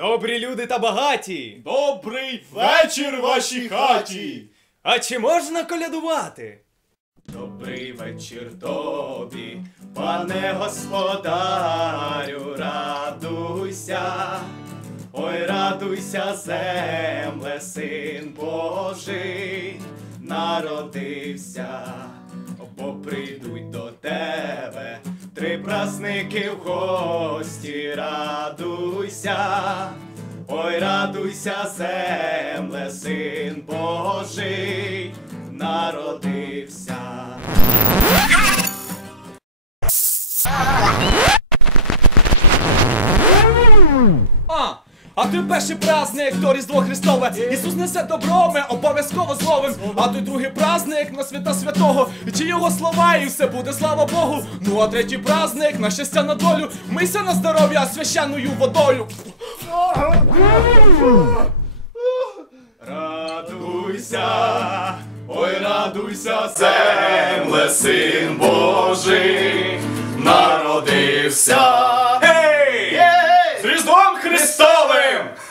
Добрі люди та багаті. Добрий вечір вашій хаті! А чи можна колядувати? Добрий вечір тобі, пане господарю, радуйся, ой, радуйся, земле, син Божий, народився, бо прийдуть до праздники в гості, радуйся, ой, радуйся, земле, син Божий, народився. А той перший праздник, то Різдво Христове, Ісус несе добро, ми обов'язково зловим. А той другий праздник на свята святого, чи його слова, і все буде, слава Богу. Ну а третій праздник на щастя на долю. Мийся на здоров'я священною водою. Радуйся, ой, радуйся, земле, син Божий, народився.